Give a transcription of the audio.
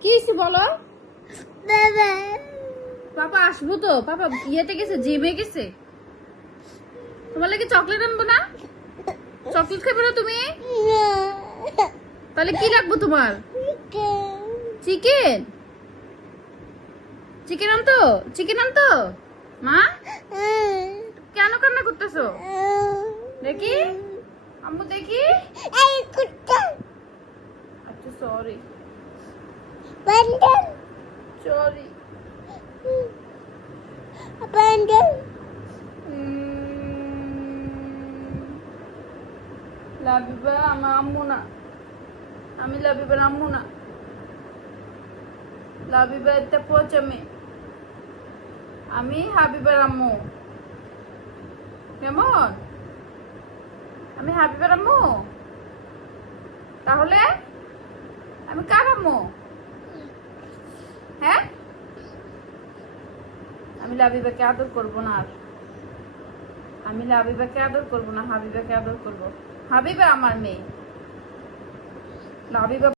কি হয়েছে বলো? পাপা আসবো তো, পাপা ইয়েতে গেছে, জিমে গেছে। তোমার লাগে চকলেট আনবো না? চকলেট খাবে না তুমি? তাহলে কি লাগবো তোমার? চিকেন। চিকেন আনতো, চিকেন আনতো মা। কেন কান্না করতেছো? দেখি আম্মু, দেখি। আচ্ছা সরি সরি। লাবিবা আমার আম্মু না, আমি লাবিবার আম্মু না। লাবিবা একটা পচা মেয়ে, আমি হাবিবার আম্মু। কেমন? আমি হাবিবার আম্মু? তাহলে আমি কার আম্মু? হ্যাঁ, আমি লাবিবাকে আদর করবো না আর। আমি লাবিবাকে আদর করবো না, হাবিবাকে আদর করবো। হাবিবা আমার মেয়ে, লাবিবা